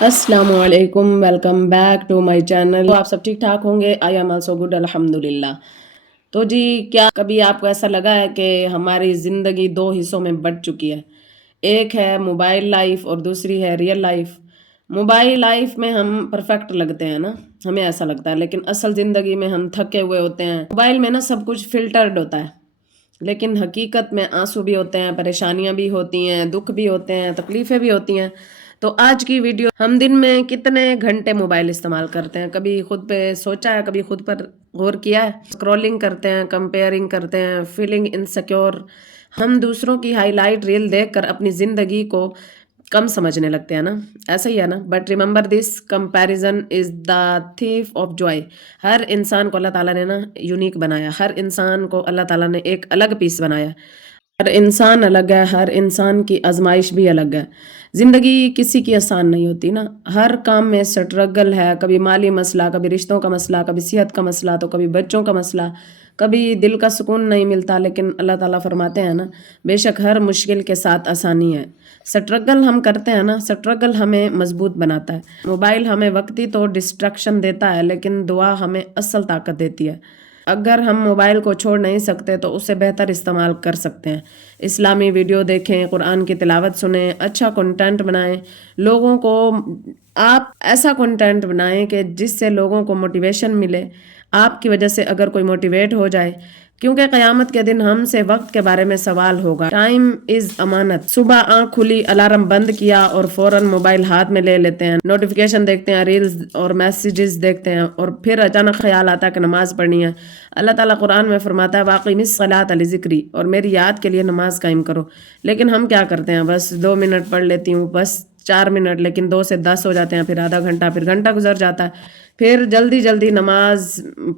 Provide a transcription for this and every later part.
अस्सलाम वालेकुम, welcome back to my channel. तो आप सब ठीक ठाक होंगे। आई एम आल्सो गुड, अल्हम्दुलिल्लाह। तो जी, क्या कभी आपको ऐसा लगा है कि हमारी ज़िंदगी दो हिस्सों में बँट चुकी है? एक है मोबाइल लाइफ और दूसरी है रियल लाइफ। मोबाइल लाइफ में हम परफेक्ट लगते हैं ना, हमें ऐसा लगता है, लेकिन असल ज़िंदगी में हम थके हुए होते हैं। मोबाइल में ना सब कुछ फ़िल्टर्ड होता है, लेकिन हकीकत में आंसू भी होते हैं, परेशानियां भी होती हैं, दुख भी होते हैं, तकलीफें भी होती हैं। तो आज की वीडियो, हम दिन में कितने घंटे मोबाइल इस्तेमाल करते हैं? कभी खुद पे सोचा है? कभी खुद पर गौर किया है? स्क्रॉलिंग करते हैं, कंपेयरिंग करते हैं, फीलिंग इनसिक्योर। हम दूसरों की हाईलाइट रील देखकर अपनी जिंदगी को कम समझने लगते हैं ना। ऐसा ही है ना। But remember this, comparison is the thief of joy. हर इंसान को अल्लाह ताला ने ना यूनिक बनाया। हर इंसान को अल्लाह ताला ने एक अलग पीस बनाया। हर इंसान अलग है, हर इंसान की आजमाइश भी अलग है। जिंदगी किसी की आसान नहीं होती ना। हर काम में स्ट्रगल है। कभी माली मसला, कभी रिश्तों का मसला, कभी सेहत का मसला, तो कभी बच्चों का मसला, कभी दिल का सुकून नहीं मिलता। लेकिन अल्लाह ताला फरमाते हैं ना, बेशक हर मुश्किल के साथ आसानी है। स्ट्रगल हम करते हैं ना, स्ट्रगल हमें मजबूत बनाता है। मोबाइल हमें वक्ती तो डिस्ट्रैक्शन देता है, लेकिन दुआ हमें असल ताकत देती है। अगर हम मोबाइल को छोड़ नहीं सकते तो उसे बेहतर इस्तेमाल कर सकते हैं। इस्लामी वीडियो देखें, कुरान की तिलावत सुनें, अच्छा कंटेंट बनाएं। लोगों को, आप ऐसा कंटेंट बनाएं कि जिससे लोगों को मोटिवेशन मिले। आपकी वजह से अगर कोई मोटिवेट हो जाए, क्योंकि क़यामत के दिन हमसे वक्त के बारे में सवाल होगा। टाइम इज अमानत। सुबह आंख खुली, अलार्म बंद किया और फौरन मोबाइल हाथ में ले लेते हैं, नोटिफिकेशन देखते हैं, रील्स और मैसेजेस देखते हैं, और फिर अचानक ख्याल आता है कि नमाज पढ़नी है। अल्लाह ताला कुरान में फरमाता है, वाक़िमिस सलात अली ज़िक्री, और मेरी याद के लिए नमाज कायम करो। लेकिन हम क्या करते हैं? बस 2 मिनट पढ़ लेती हूँ, बस 4 मिनट, लेकिन 2 से 10 हो जाते हैं, फिर आधा घंटा, फिर घंटा गुजर जाता है। फिर जल्दी जल्दी नमाज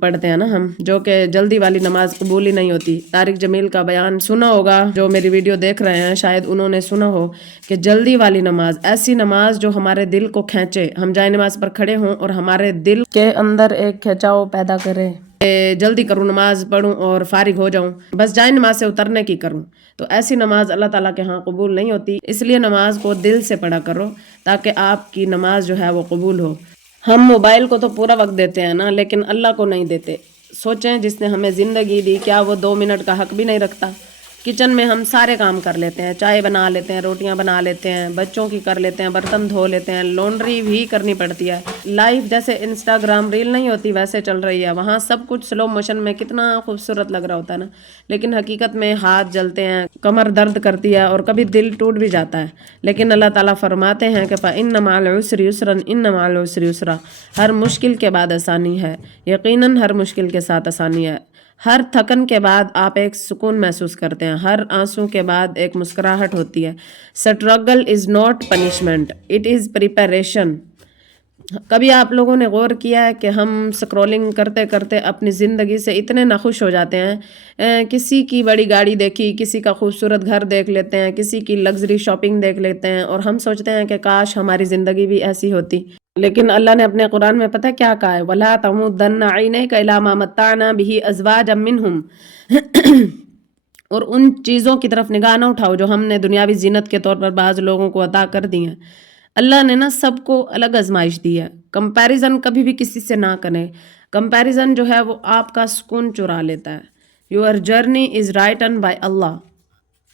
पढ़ते हैं ना हम, जो कि जल्दी वाली नमाज कबूल ही नहीं होती। तारिक जमील का बयान सुना होगा, जो मेरी वीडियो देख रहे हैं शायद उन्होंने सुना हो, कि जल्दी वाली नमाज ऐसी नमाज जो हमारे दिल को खींचे। हम जाए नमाज पर खड़े हों और हमारे दिल के अंदर एक खिंचाव पैदा करे, जल्दी करूं, नमाज पढ़ूं और फारिग हो जाऊं, बस जाए नमाज से उतरने की करूं। तो ऐसी नमाज अल्लाह ताला के यहाँ कबूल नहीं होती। इसलिए नमाज को दिल से पढ़ा करो, ताकि आपकी नमाज जो है वो कबूल हो। हम मोबाइल को तो पूरा वक्त देते हैं ना, लेकिन अल्लाह को नहीं देते। सोचें, जिसने हमें ज़िंदगी दी, क्या वो 2 मिनट का हक भी नहीं रखता? किचन में हम सारे काम कर लेते हैं, चाय बना लेते हैं, रोटियां बना लेते हैं, बच्चों की कर लेते हैं, बर्तन धो लेते हैं, लॉन्ड्री भी करनी पड़ती है। लाइफ जैसे इंस्टाग्राम रील नहीं होती वैसे चल रही है। वहाँ सब कुछ स्लो मोशन में कितना खूबसूरत लग रहा होता है ना, लेकिन हकीकत में हाथ जलते हैं, कमर दर्द करती है, और कभी दिल टूट भी जाता है। लेकिन अल्लाह ताला फरमाते हैं कि फ़इन्न मअल उस्रि युस्रन, इन्न मअल उस्रि युस्रा। हर मुश्किल के बाद आसानी है, यकीनन हर मुश्किल के साथ आसानी है। हर थकन के बाद आप एक सुकून महसूस करते हैं, हर आंसू के बाद एक मुस्कुराहट होती है। Struggle is not punishment, it is preparation. कभी आप लोगों ने गौर किया है कि हम स्क्रॉलिंग करते करते अपनी ज़िंदगी से इतने नाखुश हो जाते हैं? किसी की बड़ी गाड़ी देखी, किसी का खूबसूरत घर देख लेते हैं, किसी की लग्जरी शॉपिंग देख लेते हैं, और हम सोचते हैं कि काश हमारी ज़िंदगी भी ऐसी होती। लेकिन अल्लाह ने अपने कुरान में पता क्या कहा है? वला तमुद्दन्ना ऐनैका इला मा मत्ताना बिही अज़वाजम मिनहुम। और उन चीज़ों की तरफ निगाह ना उठाओ जो हमने दुनियावी जीनत के तौर पर बाज़ लोगों को अता कर दी हैं। अल्लाह ने ना सबको अलग आजमाइश दी है। कंपैरिजन कभी भी किसी से ना करें। कंपैरिजन जो है वो आपका सुकून चुरा लेता है। Your journey is written by Allah,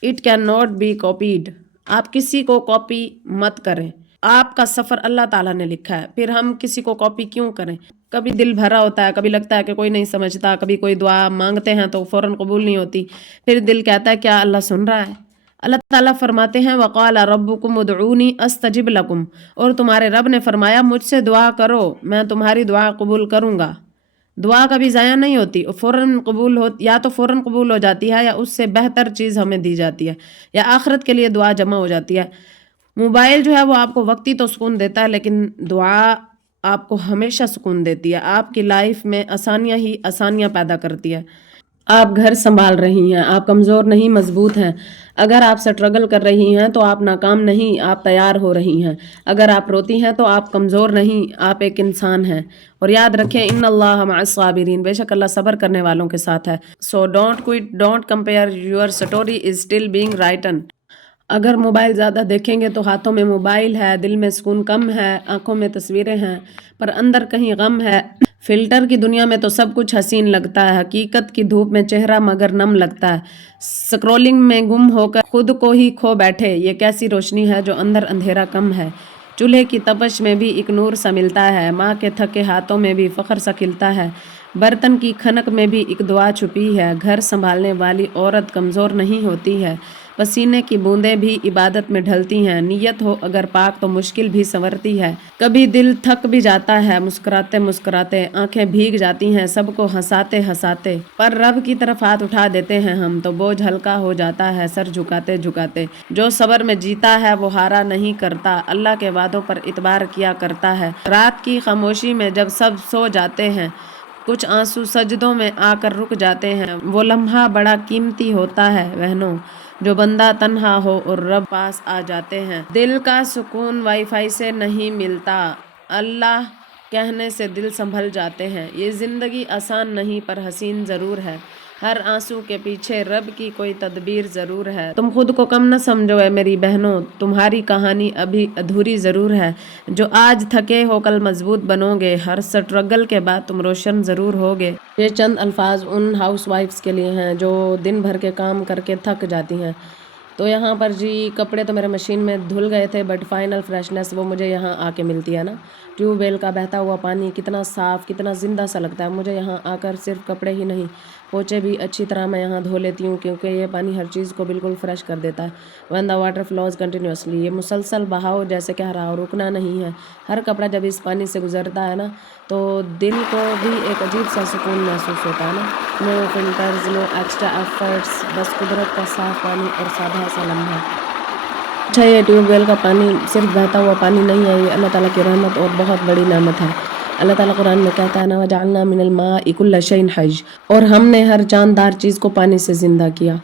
it can not be copied. आप किसी को कॉपी मत करें, आपका सफ़र अल्लाह ताला ने लिखा है, फिर हम किसी को कॉपी क्यों करें? कभी दिल भरा होता है, कभी लगता है कि कोई नहीं समझता, कभी कोई दुआ मांगते हैं तो फ़ौरन कबूल नहीं होती, फिर दिल कहता है क्या अल्लाह सुन रहा है? अल्लाह ताला फरमाते हैं, वक़ाला रब्बुकुम उदऊनी अस्तजिब लकुम, और तुम्हारे रब ने फरमाया मुझसे दुआ करो, मैं तुम्हारी दुआ कबूल करूँगा। दुआ कभी ज़ाया नहीं होती, फ़ौरन कबूल हो, या तो फ़ौरन कबूल हो जाती है, या उससे बेहतर चीज़ हमें दी जाती है, या आखिरत के लिए दुआ जमा हो जाती है। मोबाइल जो है वो आपको वक्ती तो सुकून देता है, लेकिन दुआ आपको हमेशा सुकून देती है। आपकी लाइफ में आसानियाँ ही आसानियाँ पैदा करती है। आप घर संभाल रही हैं, आप कमज़ोर नहीं, मजबूत हैं। अगर आप स्ट्रगल कर रही हैं तो आप नाकाम नहीं, आप तैयार हो रही हैं। अगर आप रोती हैं तो आप कमज़ोर नहीं, आप एक इंसान हैं। और याद रखें, इन्नल्लाह मअस साबिरीन, बेशक अल्लाह सब्र करने वालों के साथ है। So don't quit, don't compare, your story is still being written. اگر موبائل زیادہ دیکھیں گے تو ہاتھوں میں موبائل ہے، دل میں سکون کم ہے، آنکھوں میں تصویریں ہیں پر اندر کہیں غم ہے۔ فلٹر کی دنیا میں تو سب کچھ حسین لگتا ہے، حقیقت کی دھوپ میں چہرہ مگر نم لگتا ہے۔ سکرولنگ میں گم ہو کر خود کو ہی کھو بیٹھے، یہ کیسی روشنی ہے جو اندر اندھیرا کم ہے۔ چولہے کی تپش میں بھی ایک نور سا ملتا ہے، ماں کے تھکے ہاتھوں میں بھی فخر سا کھلتا ہے، برتن کی کھنک میں بھی ایک دعا چھپی ہے۔ گھر سنبھالنے والی عورت کمزور نہیں ہوتی ہے، پسینے کی بوندیں بھی عبادت میں ڈھلتی ہیں، نیت ہو اگر پاک تو مشکل بھی سنورتی ہے۔ کبھی دل تھک بھی جاتا ہے، مسکراتے مسکراتے آنکھیں بھیگ جاتی ہیں سب کو ہنساتے ہنساتے، پر رب کی طرف ہاتھ اٹھا دیتے ہیں ہم تو بوجھ ہلکا ہو جاتا ہے سر جھکاتے جھکاتے۔ جو صبر میں جیتا ہے وہ ہارا نہیں کرتا، اللہ کے وعدوں پر اعتبار کیا کرتا ہے۔ رات کی خاموشی میں جب سب سو جاتے ہیں، کچھ آنسو سجدوں میں آ کر رک جاتے ہیں، وہ لمحہ بڑا قیمتی ہوتا ہے بہنوں، جو بندہ تنہا ہو اور رب پاس آ جاتے ہیں۔ دل کا سکون وائی فائی سے نہیں ملتا، اللہ کہنے سے دل سنبھل جاتے ہیں۔ یہ زندگی آسان نہیں پر حسین ضرور ہے، ہر آنسو کے پیچھے رب کی کوئی تدبیر ضرور ہے۔ تم خود کو کم نہ سمجھو اے میری بہنوں، تمہاری کہانی ابھی ادھوری ضرور ہے، جو آج تھکے ہو کل مضبوط بنو گے، ہر سٹرگل کے بعد تم روشن ضرور ہوگے۔ یہ چند الفاظ ان ہاؤس وائفز کے لیے ہیں جو دن بھر کے کام کر کے تھک جاتی ہیں۔ تو یہاں پر جی کپڑے تو میرے مشین میں دھل گئے تھے، بٹ فائنل فریشنس وہ مجھے یہاں آ کے ملتی ہے نا۔ ٹیوب ویل کا بہتا ہوا پانی کتنا صاف کتنا زندہ سا لگتا ہے مجھے یہاں آ کر۔ صرف کپڑے ہی نہیں، پوچھے بھی اچھی طرح میں یہاں دھو لیتی ہوں کیونکہ یہ پانی ہر چیز کو بالکل فریش کر دیتا ہے۔ when the water flows continuously، یہ مسلسل بہاؤ جیسے کہہ رہا ہو، رکنا نہیں ہے۔ ہر کپڑا جب اس پانی سے گزرتا ہے نا تو دل کو بھی ایک عجیب سا سکون محسوس ہوتا ہے نا۔ نو فلٹرز، نو ایکسٹرا ایفرٹس، بس قدرت کا صاف پانی اور سادہ سا لمحہ۔ اچھا، یہ ٹیوب ویل کا پانی صرف بہتا ہوا پانی نہیں ہے، یہ اللہ تعالیٰ کی رحمت اور بہت بڑی نعمت ہے۔ اللہ تعالیٰ قرآن میں کہتا ہے نا وَجَعَلْنَا مِنَ الْمَاءِ كُلَّ شَيْءٍ حَيٍّ، اور ہم نے ہر جاندار چیز کو پانی سے زندہ کیا۔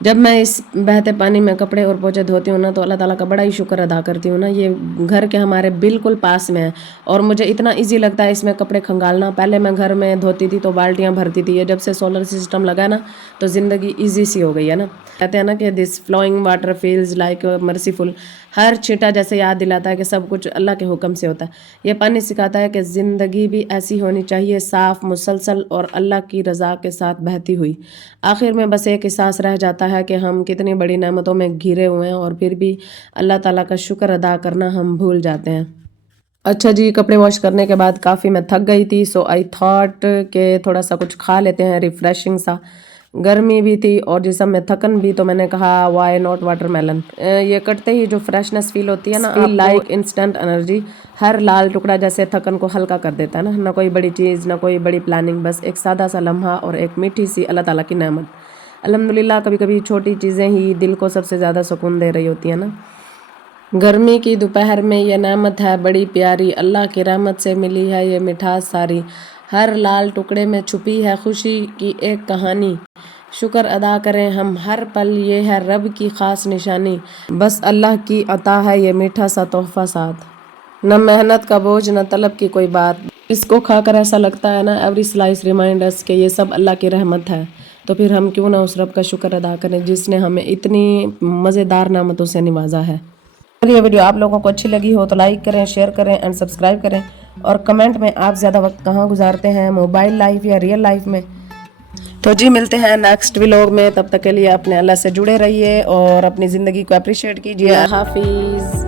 جب میں اس بہتے پانی میں کپڑے اور پوچھے دھوتی ہوں نا تو اللہ تعالیٰ کا بڑا ہی شکر ادا کرتی ہوں نا۔ یہ گھر کے ہمارے بالکل پاس میں ہے اور مجھے اتنا ایزی لگتا ہے اس میں کپڑے کھنگالنا۔ پہلے میں گھر میں دھوتی تھی تو بالٹیاں بھرتی تھی، یہ جب سے سولر سسٹم لگا نا تو زندگی ایزی سی ہو گئی ہے نا۔ کہتے ہیں نا کہ this flowing water feels like merciful, ہر چھینٹا جیسے یاد دلاتا ہے کہ سب کچھ اللہ کے حکم سے ہوتا ہے۔ یہ پانی سکھاتا ہے کہ زندگی بھی ایسی ہونی چاہیے، صاف، مسلسل اور اللہ کی رضا کے ساتھ بہتی ہوئی۔ آخر میں بس ایک احساس رہ جاتا ہے کہ ہم کتنی بڑی نعمتوں میں گھرے ہوئے ہیں اور پھر بھی اللہ تعالیٰ کا شکر ادا کرنا ہم بھول جاتے ہیں۔ اچھا جی، کپڑے واش کرنے کے بعد کافی میں تھک گئی تھی، سو آئی تھاٹ کہ تھوڑا سا کچھ کھا لیتے ہیں ریفریشنگ سا۔ گرمی بھی تھی اور جسم میں تھکن بھی، تو میں نے کہا وائی ناٹ واٹر میلن۔ یہ کٹتے ہی جو فریشنس فیل ہوتی ہے نا، فیل لائک انسٹنٹ انرجی، ہر لال ٹکڑا جیسے تھکن کو ہلکا کر دیتا ہے نا۔ نہ کوئی بڑی چیز نہ کوئی بڑی پلاننگ، بس ایک سادہ سا لمحہ اور ایک میٹھی سی اللہ تعالیٰ کی نعمت۔ الحمدللہ، کبھی کبھی چھوٹی چیزیں ہی دل کو سب سے زیادہ سکون دے رہی ہوتی ہیں نا۔ گرمی کی دوپہر میں یہ نعمت ہے بڑی پیاری، اللہ کی رحمت سے ملی ہے یہ مٹھاس ساری، ہر لال ٹکڑے میں چھپی ہے خوشی کی ایک کہانی، شکر ادا کریں ہم ہر پل، یہ ہے رب کی خاص نشانی، بس اللہ کی عطا ہے یہ میٹھا سا تحفہ ساتھ۔ نہ محنت کا بوجھ نہ طلب کی کوئی بات، اس کو کھا کر ایسا لگتا ہے نا ایوری سلائس ریمائنڈ اس کہ یہ سب اللہ کی رحمت ہے، تو پھر ہم کیوں نہ اس رب کا شکر ادا کریں جس نے ہمیں اتنی مزیدار نعمتوں سے نوازا ہے۔ اگر یہ ویڈیو آپ لوگوں کو اچھی لگی ہو تو لائک کریں، شیئر کریں اینڈ سبسکرائب کریں، اور کمنٹ میں آپ زیادہ وقت کہاں گزارتے ہیں، موبائل لائف یا ریئل لائف میں۔ تو جی ملتے ہیں نیکسٹ ولاگ میں، تب تک کے لیے اپنے اللہ سے جڑے رہیے اور اپنی زندگی کو اپریشیٹ کیجیے۔ حافظ۔